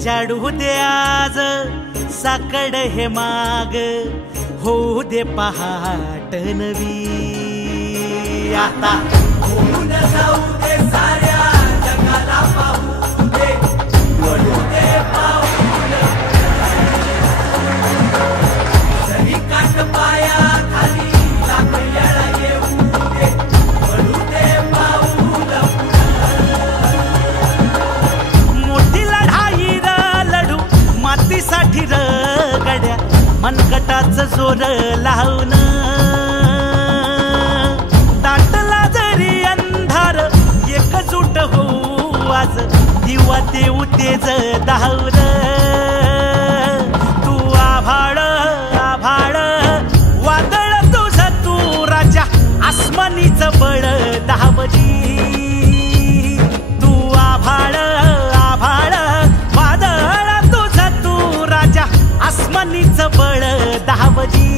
उजाडू दे आज साकड हे माग, होऊ दे पहाट नवी। आता होऊन जाऊ दे साऱ्या जगाला पाहू दे, पडू दे पाऊल जरी काट पाया खाली लाख येळा येऊ दे, पडू दे पाऊल मोठी लढाई र लढू मातीसाठी र गड्या, मनगटाच जोर लावून दाटला जरी अंधार एकजूट होऊ आज, दिवा देऊ तेज दावर। तू आभाळ आभाळ वादळ तुझ तू राजा, आसमानीच बळ दावजी। तू आभाळ आभाळ वादळ तुझ तू राजा, आसमानीच बळ दावजी।